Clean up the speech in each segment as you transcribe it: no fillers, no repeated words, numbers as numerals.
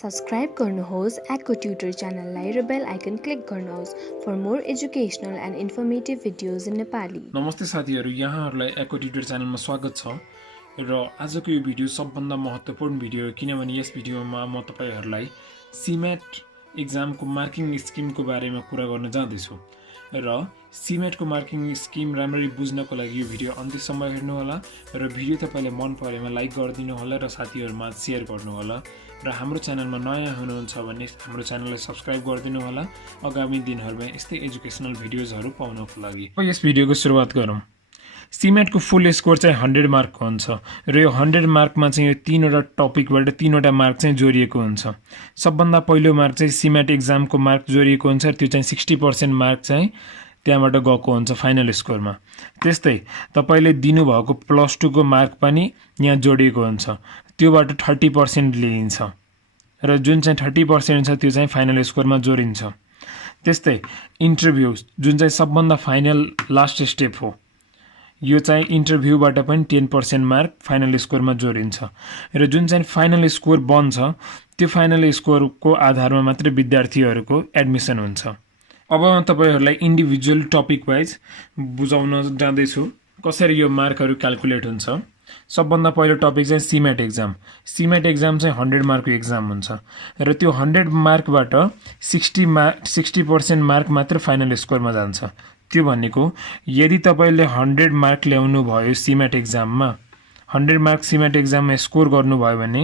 Subscribe गर्नुहोस् acco tutor च्यानललाई र बेल आइकन क्लिक गर्नुहोस् for more educational and informative videos in Nepali. नमस्ते साथीहरू, यहाँहरूलाई acco tutor च्यानलमा स्वागत छ र आजको यो भिडियो सबभन्दा महत्त्वपूर्ण भिडियो हो किनभने यस भिडियोमा म तपाईहरुलाई CMAT एक्जामको मार्किङ स्किमको बारेमा कुरा गर्न जाँदैछु र CMAT को मार्किङ स्किम राम्ररी बुझ्नको लागि यो भिडियो अन्त्यसम्म हेर्नु होला र भिडियो तपाईलाई मन परेमा लाइक गरिदिनु होला र साथीहरुमा शेयर गर्नु होला र हाम्रो च्यानलमा नयाँ हुनुहुन्छ भने हाम्रो च्यानललाई सब्स्क्राइब गरिदिनु होला आगामी दिनहरुमा यस्तै एजुकेशनल भिडियोजहरु पाउनको लागि। यस भिडियोको सुरुवात गरौँ। CMAT को फुल स्कोर चाहिँ 100 मार्क हुन्छ र यो 100 मार्कमा चाहिँ यो तीनवटा टपिकबाट तीनवटा मार्क चाहिँ जोडिएको हुन्छ। सबभन्दा पहिलो मार्क चाहिँ CMAT एक्जामको मार्क जोडिएको हुन्छ, त्यो चाहिँ 60% मार्क चाहिँ त्यहाँबाट गएको हुन्छ फाइनल स्कोरमा। त्यस्तै तपाईले दिनुभएको +2 को मार्क पनि यहाँ जोडिएको हुन्छ, त्योबाट 30% लिइन्छ र जुन चाहिँ 30% छ त्यो चाहिँ फाइनल स्कोरमा जोडिन्छ। त्यस्तै इन्टरभ्यु जुन चाहिँ सबभन्दा फाइनल लास्ट स्टेप हो, यो चाहिँ इन्टरभ्युबाट पनि 10% मार्क फाइनल स्कोरमा जोडिन्छ र जुन चाहिँ फाइनल स्कोर बन्छ त्यो फाइनल स्कोरको आधारमा मात्र विद्यार्थीहरूको एडमिसन हुन्छ। अब म तपाईहरुलाई इन्डिभिजुअल टपिक वाइज बुझाउन जाँदैछु कसरी यो मार्कहरु क्याल्कुलेट हुन्छ। सबभन्दा पहिलो टपिक चाहिँ CMAT एक्जाम। CMAT एक्जाम चाहिँ 100 मार्कको एक्जाम हुन्छ र त्यो 100 मार्कबाट 60% मार्क मात्र फाइनल स्कोरमा जान्छ। त्यो भनेको यदि तपाईले 100 मार्क ल्याउनु भयो CMAT एक्जाममा, 100 मार्क CMAT एक्जाममा स्कोर गर्नु भयो भने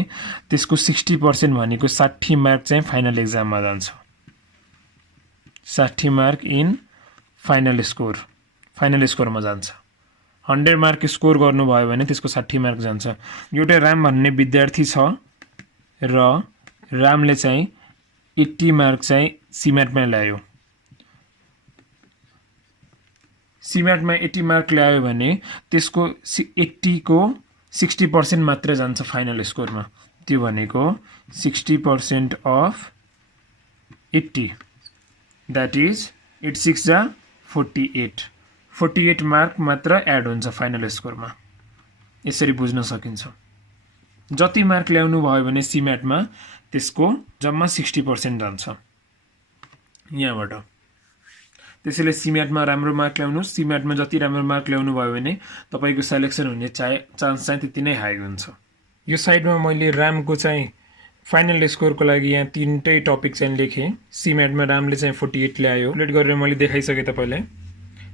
त्यसको 60% भनेको 60 मार्क चाहिँ फाइनल एक्जाममा जान्छ। 60 मार्क इन फाइनल स्कोरमा जान्छ। 100 मार्क स्कोर गर्नु भयो भने त्यसको 60 मार्क जान्छ। एउटा राम भन्ने विद्यार्थी छ र रामले चाहिँ 80 मार्क चाहिँ CMAT मा ल्यायो। CMAT मा 80 मार्क ल्यायो भने त्यसको 80 को 60% मात्र जान्छ फाइनल स्कोरमा। त्यो भनेको 60% अफ 80 दैट इज 8 6 जा 48 मार्क मात्र एड हुन्छ फाइनल स्कोरमा। यसरी बुझ्न सकिन्छ। जति मार्क ल्याउनु भयो भने CMAT मा त्यसको जम्मा 60% जान्छ यहाँबाट। त्यसैले CMAT मा राम्रो मार्क ल्याउनु, CMAT मा जति राम्रो मार्क ल्याउनु भयो भने तपाईको सिलेक्सन हुने चान्स चाहिँ त्यति नै हाई हुन्छ। यो साइडमा मैले रामको चाहिँ फाइनल स्कोरको लागि यहाँ तीनटै टपिक चाहिँ लेखे। CMAT मा रामले चाहिँ 48 ल्यायो, क्याल्कुलेट गरेर मैले देखाइसके तपाईलाई।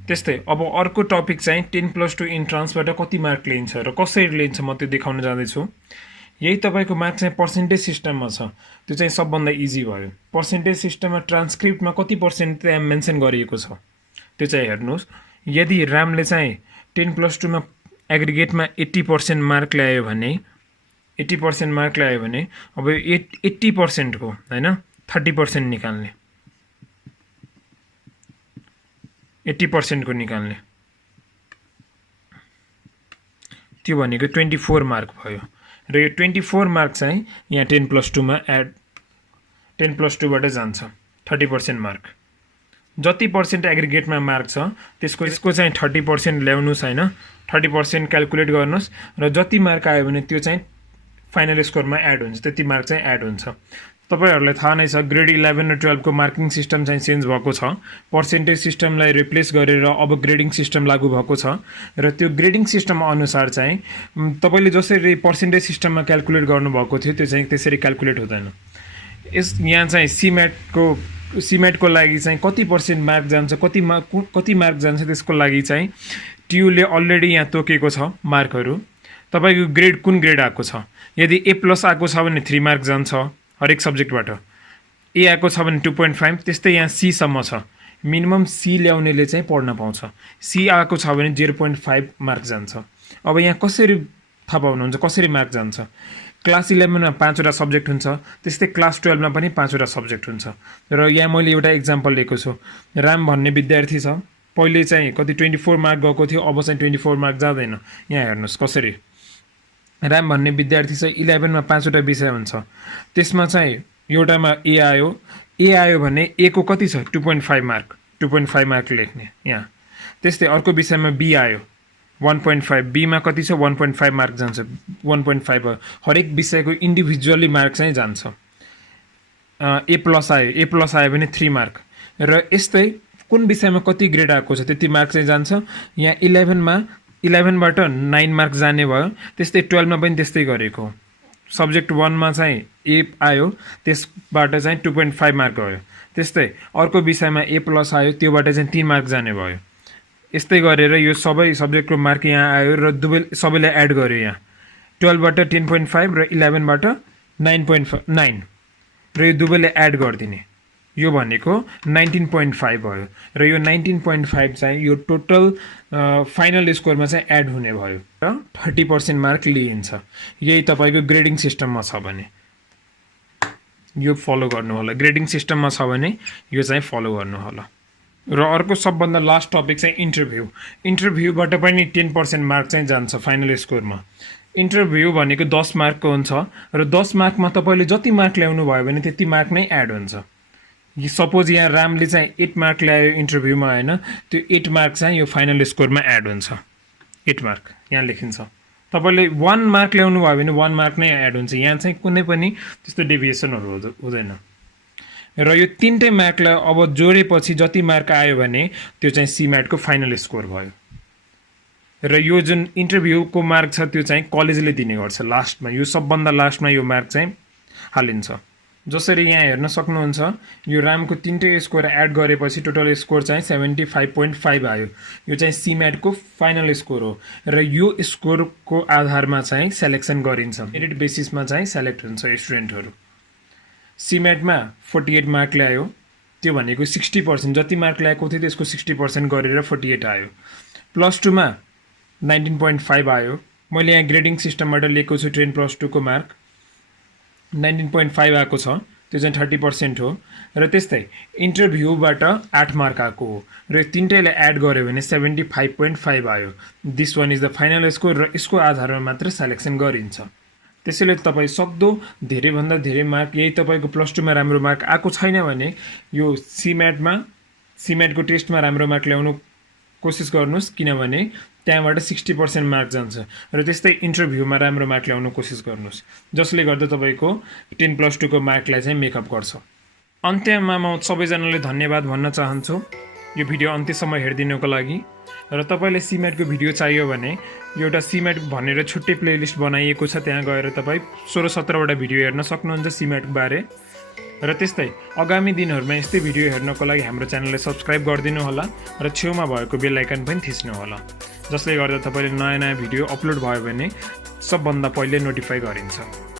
त्यस्तै अब अर्को टपिक चाहिँ 10+2 इन्ट्रान्सबाट कति मार्क लिन्छ र कसरी लिन्छ म त्यो देखाउन जाँदैछु। यही तपाईको मार्क चाहिँ पर्सेन्टेज सिस्टममा छ, त्यो चाहिँ सबभन्दा इजी भयो। पर्सेन्टेज सिस्टममा ट्रान्सक्रिप्टमा कति पर्सेन्ट त्यहाँ मेन्सन गरिएको छ त्यो चाहिँ हेर्नुस्। यदि रामले चाहिँ 10+2 मा एग्रिगेटमा 80% मार्क ल्यायो भने 80% मार्क ल्यायो भने अब 80% को हैन 30% निकाल्ने, 80% को निकाल्ने, त्यो भनेको 24 मार्क भयो र यो 24 मार्क चाहिँ यहाँ 10+2 मा एड 10+2 बाट जान्छ 30% मार्क। जति पर्सेन्ट एग्रिगेटमा मार्क छ त्यसको चाहिँ 30% ल्याउनुस् हैन, 30% क्याल्कुलेट गर्नुस् र जति मार्क आयो भने त्यो चाहिँ फाइनल स्कोरमा एड हुन्छ, त्यति मार्क चाहिँ एड हुन्छ। तपाईहरुलाई थाहा नै छ ग्रेड 11 र 12 को मार्किङ सिस्टम चाहिँ चेन्ज भएको छ। पर्सेन्टेज सिस्टमलाई रिप्लेस गरेर अब ग्रेडिङ सिस्टम लागू भएको छ र त्यो ग्रेडिङ सिस्टम अनुसार चाहिँ तपाईले जसरी पर्सेन्टेज सिस्टममा क्याल्कुलेट गर्नुभएको थियो त्यो चाहिँ त्यसरी क्याल्कुलेट हुँदैन। यहाँ चाहिँ CMAT को लागि चाहिँ कति पर्सेन्ट मार्क जान्छ, कति मार्क जान्छ त्यसको लागि चाहिँ ट्युले अलरेडी यहाँ तोकेको छ मार्कहरु। तपाईको ग्रेड कुन ग्रेड आएको छ, यदि A+ आएको छ भने 3 मार्क जान्छ हरेक सब्जेक्टबाट, A आएको छ भने 2.5, त्यस्तै यहाँ C सम्म छ। मिनिमम C ल्याउनेले चाहिँ पढ्न पाउँछ। C आएको छ भने 0.5 मार्क जान्छ। अब यहाँ कसरी थाहा पाउनुहुन्छ कसरी मार्क जान्छ। क्लास 11 मा 5 वटा सब्जेक्ट हुन्छ, त्यस्तै क्लास 12 मा पनि 5 वटा सब्जेक्ट हुन्छ र यहाँ मैले एउटा एक्जाम्पल लिएको छु। राम भन्ने विद्यार्थी छ, पहिले चाहिँ कति 24 मार्क गएको थियो, अब चाहिँ 24 मार्क जाँदैन। यहाँ हेर्नुस् कसरी राम भन्ने विद्यार्थी चाहिँ 11 मा 5 वटा विषय हुन्छ, त्यसमा चाहिँ एउटामा A आयो भने A को कति छ 2.5 मार्क, 2.5 मार्क लेख्ने यहाँ। त्यस्तै अर्को विषयमा B आयो 1.5, B मा कति छ 1.5 मार्क जान्छ, 1.5 हरेक विषयको इन्डिभिजुअली मार्क चाहिँ जान्छ। ए प्लस आयो भने 3 मार्क र यस्तै कुन विषयमा कति ग्रेड आएको छ त्यति मार्क चाहिँ जान्छ। यहाँ 11बाट 9 मार्क जाने भयो। त्यस्तै 12मा पनि त्यस्तै गरेको। सब्जेक्ट 1मा चाहिँ ए आयो, त्यसबाट चाहिँ 2.5 मार्क गयो। त्यस्तै अर्को विषयमा ए प्लस आयो, त्योबाट चाहिँ 3 मार्क जाने भयो। यस्तै गरेर यो सबै सब्जेक्टको मार्क यहाँ आयो र सबैलाई एड गर्यो। यहाँ 12बाट 10.5 र 11बाट 9.9 र यो दुवैले एड गरिदिने, यो भनेको 19.5 भयो र यो 19.5 चाहिँ यो टोटल फाइनल स्कोरमा चाहिँ एड हुने भयो र 30% मार्क लिइन्छ। यही तपाईँको ग्रेडिङ सिस्टममा छ भने यो फलो गर्नु होला, ग्रेडिङ सिस्टममा छ भने यो चाहिँ फलो गर्नु होला। र अर्को सबभन्दा लास्ट टपिक चाहिँ इन्टरभ्यूबाट पनि 10% मार्क चाहिँ जान्छ फाइनल स्कोरमा। इन्टरभ्यू भनेको 10 मार्कको हुन्छ र 10 मार्कमा तपाईँले जति मार्क ल्याउनु भयो भने त्यति मार्क नै एड हुन्छ। सपोज यहाँ रामले चाहिँ 8 मार्क ल्यायो इन्टरभ्यूमा होइन, त्यो 8 मार्क चाहिँ यो फाइनल स्कोरमा एड हुन्छ। 8 मार्क यहाँ लेखिन्छ। तपाईँले 1 मार्क ल्याउनु भयो भने 1 मार्क नै एड हुन्छ। यहाँ चाहिँ कुनै पनि त्यस्तो डेभिएसनहरू हुँदैन। र यो 3टै मार्कलाई अब जोडेपछि जति मार्क आयो भने त्यो चाहिँ सीम्याटको फाइनल स्कोर भयो। र यो जुन इन्टरभ्यूको मार्क छ त्यो चाहिँ कलेजले दिने गर्छ लास्टमा। यो सबभन्दा लास्टमा यो मार्क चाहिँ हालिन्छ। जसरी यहाँ हेर्न सक्नुहुन्छ यो रामको 3टै स्कोर एड गरेपछि टोटल स्कोर चाहिँ 75.5 आयो। यो चाहिँ सीम्याटको फाइनल स्कोर हो र यो स्कोरको आधारमा चाहिँ सेलेक्सन गरिन्छ। मेरिट बेसिसमा चाहिँ सेलेक्ट हुन्छ स्टुडेन्टहरू। सीम्याटमा 48 मार्क ल्यायो, त्यो भनेको 60%, जति मार्क ल्याएको थियो त्यसको 60% गरेर 48 आयो। +2मा 19.5 आयो। मैले यहाँ ग्रेडिङ सिस्टमबाट लिएको छु 10+2 को मार्क 19.5 आएको छ, त्यो चाहिँ 30% हो। र त्यस्तै इन्टरभ्यूबाट 8 मार्क आएको हो र 3टैलाई एड गर्यो भने 75.5 आयो। This one is the final score र यसको आधारमा मात्र सेलेक्सन गरिन्छ। त्यसैले तपाईँ सक्दो धेरैभन्दा धेरै मार्क, यही तपाईँको +2मा राम्रो मार्क आएको छैन भने यो सीम्याटको टेस्टमा राम्रो मार्क ल्याउनु कोसिस गर्नुहोस्, किनभने त्यहाँबाट 60% मार्क जान्छ। र त्यस्तै इन्टरभ्यूमा राम्रो मार्क ल्याउनु कोसिस गर्नुहोस्, जसले गर्दा तपाईँको 10+2 को मार्कलाई चाहिँ मेकअप गर्छ। अन्त्यमा म सबैजनालाई धन्यवाद भन्न चाहन्छु यो भिडियो अन्त्यसम्म हेरिदिनुको लागि। र तपाईँलाई सीम्याटको भिडियो चाहियो भने एउटा सीम्याट भनेर छुट्टै प्लेलिस्ट बनाइएको छ, त्यहाँ गएर तपाईँ 16-17वटा भिडियो हेर्न सक्नुहुन्छ सीम्याटको बारे। र त्यस्तै आगामी दिनहरूमा यस्तै भिडियो हेर्नको लागि हाम्रो च्यानललाई सब्स्क्राइब गरिदिनु होला र छेउमा भएको बेल आइकन पनि थिच्नु होला, जसले गर्दा तपाईँले नयाँ भिडियो अपलोड भयो भने सबभन्दा पहिले नोटिफाई गरिन्छ।